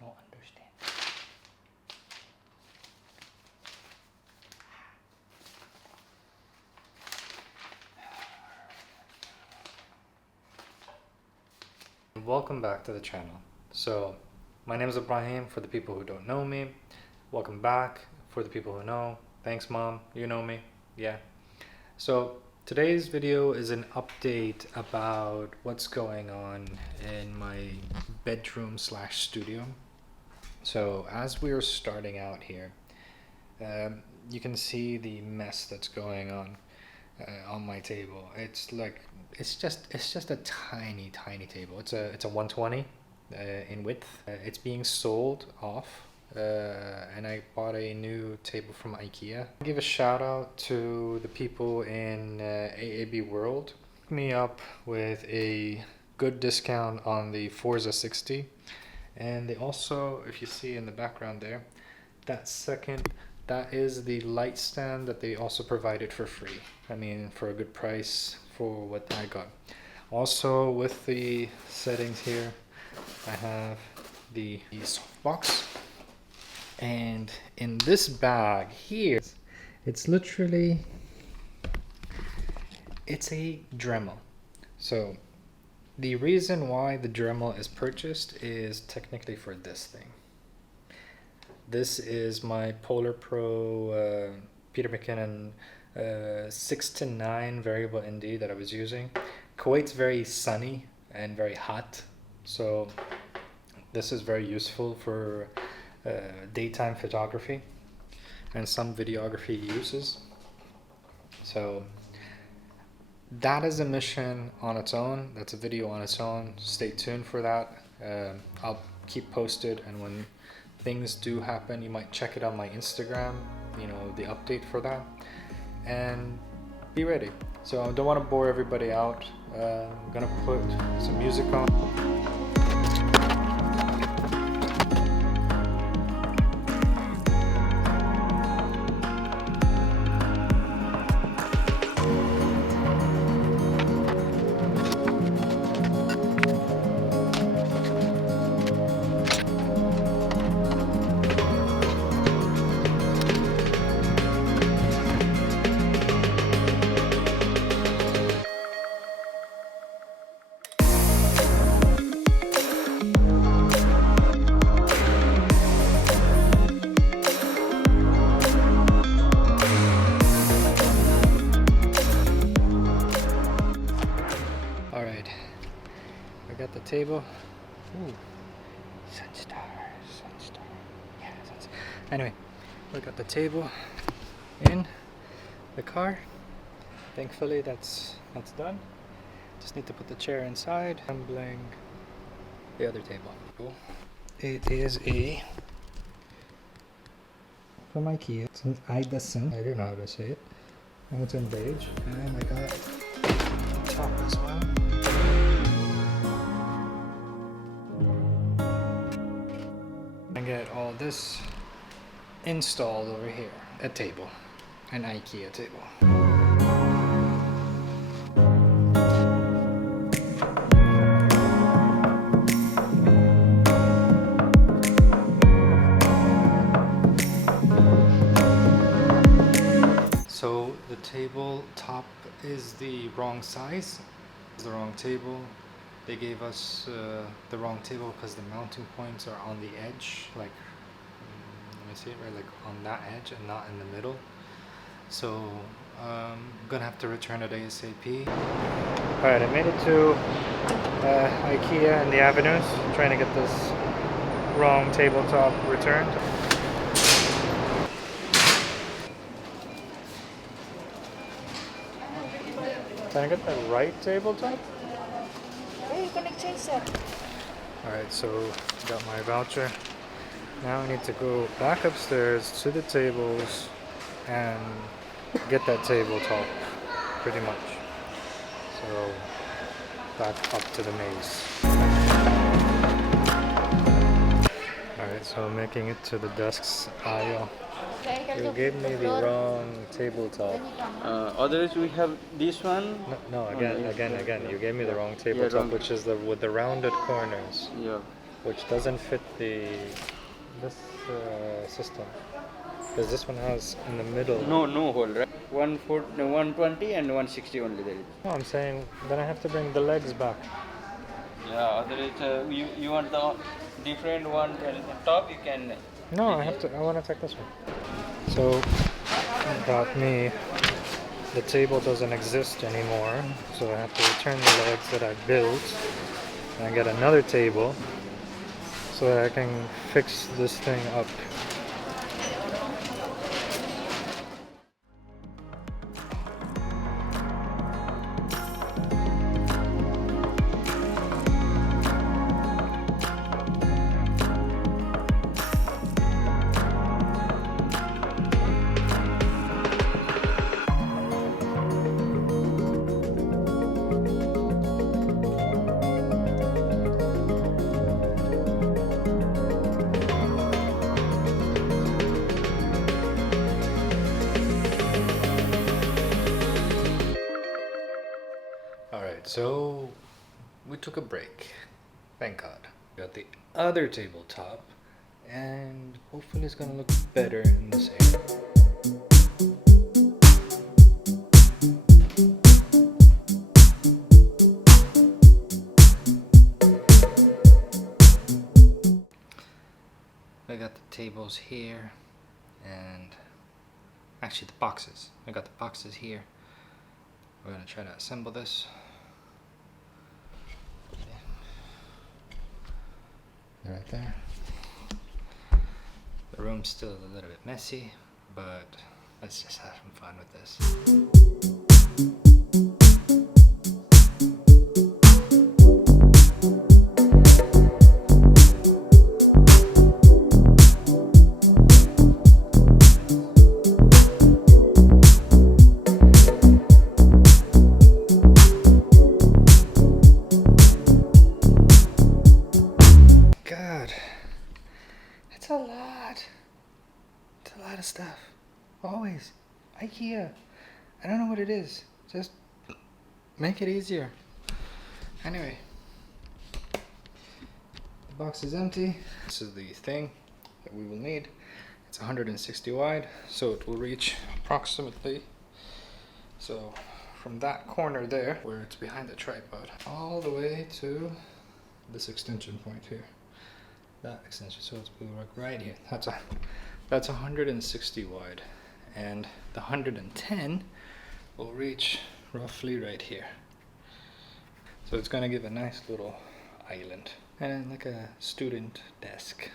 no understand. Welcome back to the channel. So my name is Ibraheem for the people who don't know me. Welcome back for the people who know. Thanks mom, you know me. Yeah. So today's video is an update about what's going on in my bedroom slash studio. So as we are starting out here, you can see the mess that's going on my table. It's just a tiny table. It's a 120 in width. It's being sold off, and I bought a new table from IKEA. I'll give a shout out to the people in AAB World. Hooked me up with a good discount on the Forza 60, and they also, if you see in the background there, that is the light stand that they also provided for free. I mean, for a good price for what I got. Also, with the settings here, I have the softbox. And in this bag here, it's literally, it's a Dremel. So the reason why the Dremel is purchased is technically for this thing. This is my Polar Pro Peter McKinnon 6-9 variable ND that I was using. Kuwait's very sunny and very hot, so this is very useful for daytime photography and some videography uses. So that is a mission on its own. That's a video on its own. Stay tuned for that. I'll keep posted, and when things do happen, you might check it on my Instagram, you know, the update for that, and be ready. So I don't want to bore everybody out. I'm gonna put some music on. Got the table. Ooh, sunstar. Yeah, sunstar. Anyway, we got the table in the car. Thankfully, that's done. Just need to put the chair inside. Assembling the other table. Cool. It is from IKEA. It's an Idason. I don't know how to say it. And it's in beige. And I got top as well. Get all this installed over here. A table, an IKEA table. So the table top is the wrong size. It's the wrong table. They gave us the wrong table because the mounting points are on the edge, like, let me see it, right, like on that edge and not in the middle. So I'm gonna have to return it ASAP. Alright, I made it to IKEA in the Avenues, trying to get this wrong tabletop returned. Can I get the right tabletop? You can exchange that. Alright, so got my voucher. Now I need to go back upstairs to the tables and get that tabletop, pretty much. So back up to the maze. Alright, so I'm making it to the desks aisle. You gave me the wrong tabletop. Otherwise we have this one. No, again. You gave me the wrong tabletop, which is with the rounded corners. Yeah. which doesn't fit this system, because this one has in the middle. No hole, right? 1 foot, 120 and 160 only there is. No, I'm saying then I have to bring the legs back. Yeah, otherwise you want the different one on top, you can. No, I want to take this one. So got me. The table doesn't exist anymore, so I have to return the legs that I built and get another table so that I can fix this thing up. Alright, so we took a break. Thank God. Got the other tabletop, and hopefully it's gonna look better in this area. I got the tables here, and actually the boxes. I got the boxes here. We're gonna try to assemble this. They're right there. The room's still a little bit messy, but let's just have some fun with this. It's a lot. It's a lot of stuff. Always. IKEA. I don't know what it is. Just make it easier. Anyway. The box is empty. This is the thing that we will need. It's 160 wide, so it will reach approximately, so from that corner there, where it's behind the tripod, all the way to this extension point here. That extension, so it's will work right here. That's 160 wide, and the 110 will reach roughly right here. So it's gonna give a nice little island and like a student desk.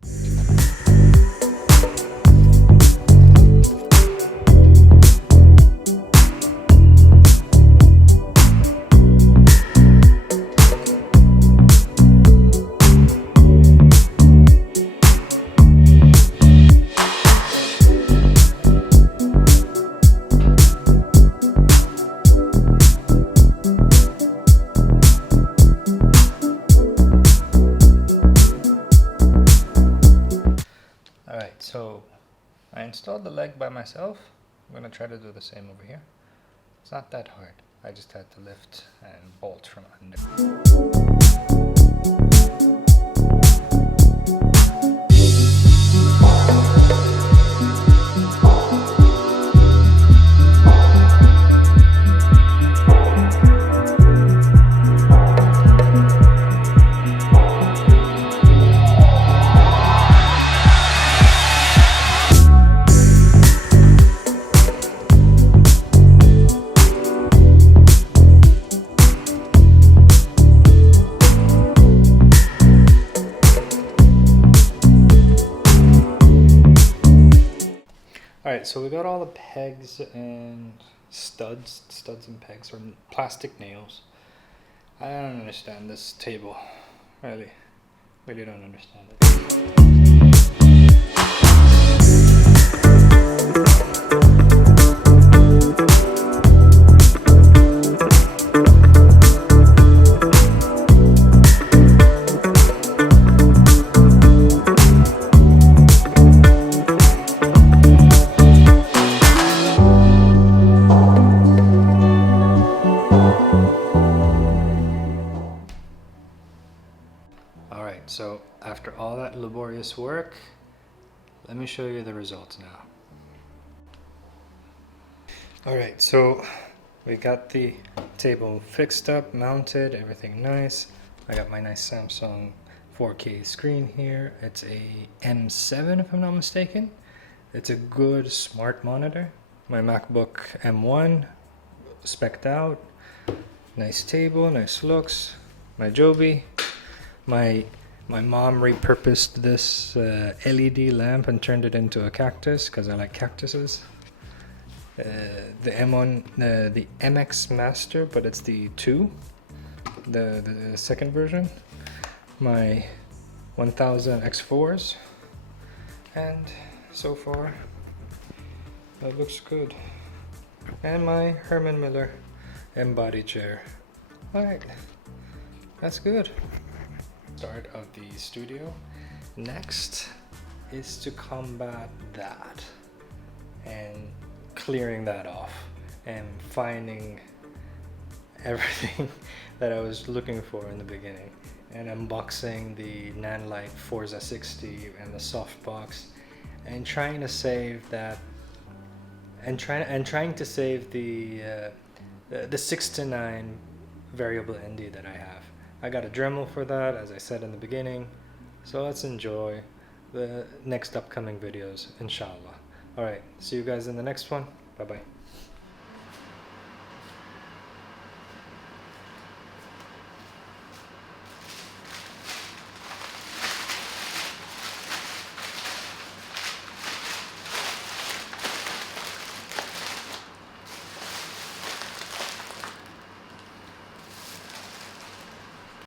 So I installed the leg by myself. I'm gonna try to do the same over here. It's not that hard. I just had to lift and bolt from under. Alright, so we got all the pegs and studs and pegs, or plastic nails. I don't understand this table. Really don't understand it. So that laborious work, let me show you the results now. Alright, so we got the table fixed up, mounted, everything nice. I got my nice Samsung 4K screen here. It's a M7 if I'm not mistaken. It's a good smart monitor. My MacBook M1 spec'd out. Nice table, nice looks. My Joby. My mom repurposed this LED lamp and turned it into a cactus because I like cactuses. The M1, the MX Master, but it's the 2, the second version. My 1000 X4s, and so far that looks good. And my Herman Miller M-body chair. Alright, that's good. Start of the studio. Next is to combat that and clearing that off and finding everything that I was looking for in the beginning, and unboxing the Nanlite Forza 60 and the softbox, and trying to save that, and trying to save the 6 to 9 variable ND that I have. I got a Dremel for that, as I said in the beginning. So let's enjoy the next upcoming videos, inshallah. Alright, see you guys in the next one. Bye bye.